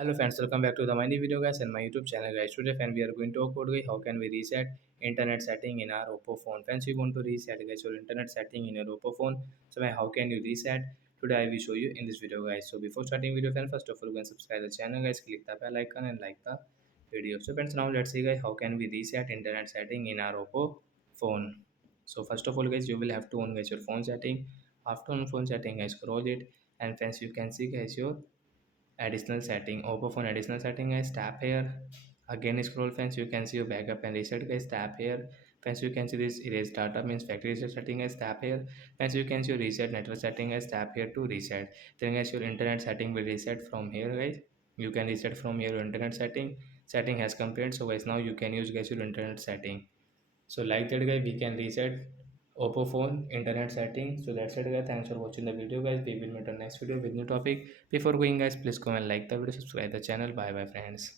Hello friends, welcome back to the my new video guys and my YouTube channel guys. Today friend we are going to talk about guys how can we reset internet setting in our Oppo phone. Friends, you want to reset guys your internet setting in your Oppo phone. So how can you reset? Today I will show you in this video guys. So before starting video friend, first of all go and subscribe the channel guys, click the bell icon and like the video. So friends, now let's see guys how can we reset internet setting in our Oppo phone. So first of all guys you will have to on guys your phone setting. After on phone setting guys scroll it, and friends you can see guys your additional setting. Oppo phone additional setting guys, tap here. Again scroll friends, you can see your backup and reset guys, tap here. Friends, you can see this erase data means factory reset setting guys, tap here. Friends, you can see your reset network setting guys, tap here to reset. Then guys your internet setting will reset from here guys. You can reset from your internet setting has completed. So guys now you can use guys your internet setting. So like that guys we can reset Oppo phone internet setting. So that's it guys, thanks for watching the video guys. We will meet on next video with new topic. Before going guys, please comment, like the video, subscribe the channel. Bye bye friends.